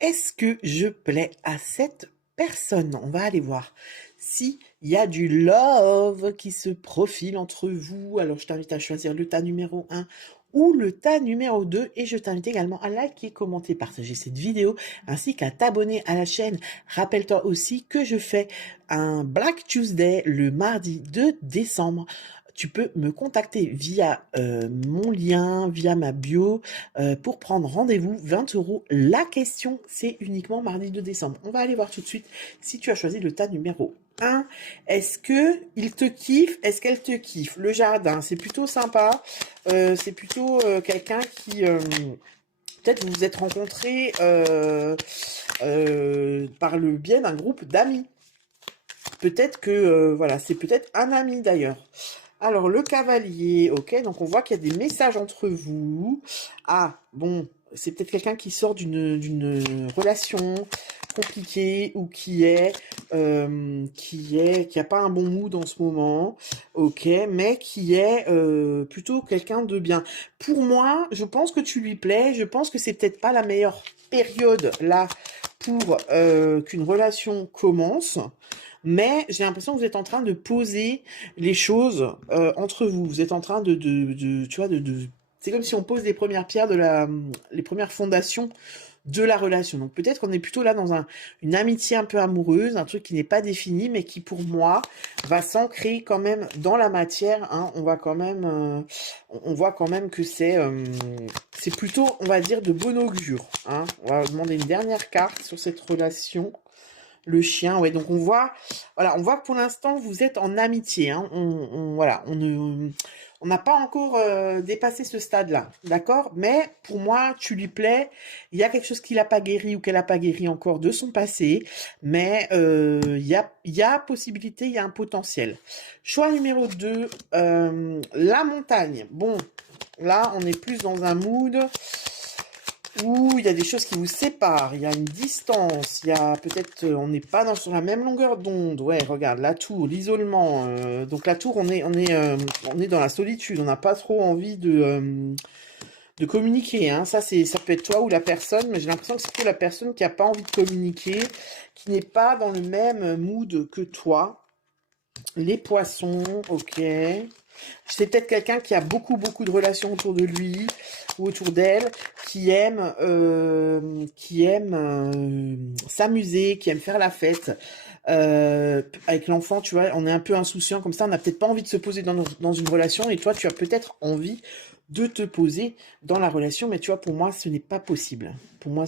Est-ce que je plais à cette personne? On va aller voir s'il y a du love qui se profile entre vous. Alors, je t'invite à choisir le tas numéro 1 ou le tas numéro 2 et je t'invite également à liker, commenter, partager cette vidéo ainsi qu'à t'abonner à la chaîne. Rappelle-toi aussi que je fais un Black Tuesday le mardi 2 décembre. Tu peux me contacter via mon lien, via ma bio, pour prendre rendez-vous, 20 euros. La question, c'est uniquement mardi 2 décembre. On va aller voir tout de suite si tu as choisi le tas numéro 1. Est-ce que il te kiffe? Est-ce qu'elle te kiffe? Le jardin, c'est plutôt sympa. C'est plutôt quelqu'un qui... peut-être vous vous êtes rencontrés par le biais d'un groupe d'amis. Peut-être que, voilà, c'est peut-être un ami d'ailleurs. Alors, le cavalier, ok, donc on voit qu'il y a des messages entre vous. Ah, bon, c'est peut-être quelqu'un qui sort d'une relation compliquée ou qui a pas un bon mood en ce moment, ok, mais qui est plutôt quelqu'un de bien. Pour moi, je pense que tu lui plais, je pense que c'est peut-être pas la meilleure période là pour qu'une relation commence. Mais j'ai l'impression que vous êtes en train de poser les choses entre vous. Vous êtes en train tu vois, c'est comme si on pose les premières pierres les premières fondations de la relation. Donc peut-être qu'on est plutôt là dans une amitié un peu amoureuse, un truc qui n'est pas défini, mais qui pour moi va s'ancrer quand même dans la matière. Hein. On va quand même, on voit quand même que c'est plutôt, on va dire, de bon augure. Hein. On va demander une dernière carte sur cette relation. Le chien, ouais. Donc voilà, on voit que pour l'instant vous êtes en amitié. Hein. Voilà, on n'a pas encore dépassé ce stade-là, d'accord? Mais pour moi, tu lui plais. Il y a quelque chose qu'il n'a pas guéri ou qu'elle n'a pas guéri encore de son passé, mais il y a possibilité, il y a un potentiel. Choix numéro 2, la montagne. Bon, là, on est plus dans un mood où il y a des choses qui vous séparent, il y a une distance, il y a peut-être, on n'est pas sur la même longueur d'onde. Ouais, regarde, la tour, l'isolement. Donc la tour, on est dans la solitude, on n'a pas trop envie de communiquer. Hein. Ça peut être toi ou la personne, mais j'ai l'impression que c'est plutôt la personne qui n'a pas envie de communiquer, qui n'est pas dans le même mood que toi. Les poissons, ok. C'est peut-être quelqu'un qui a beaucoup, beaucoup de relations autour de lui ou autour d'elle, qui aime s'amuser, qui aime faire la fête. Avec l'enfant, tu vois, on est un peu insouciant comme ça, on n'a peut-être pas envie de se poser dans une relation, et toi, tu as peut-être envie de te poser dans la relation, mais tu vois, pour moi, ce n'est pas possible. Pour moi,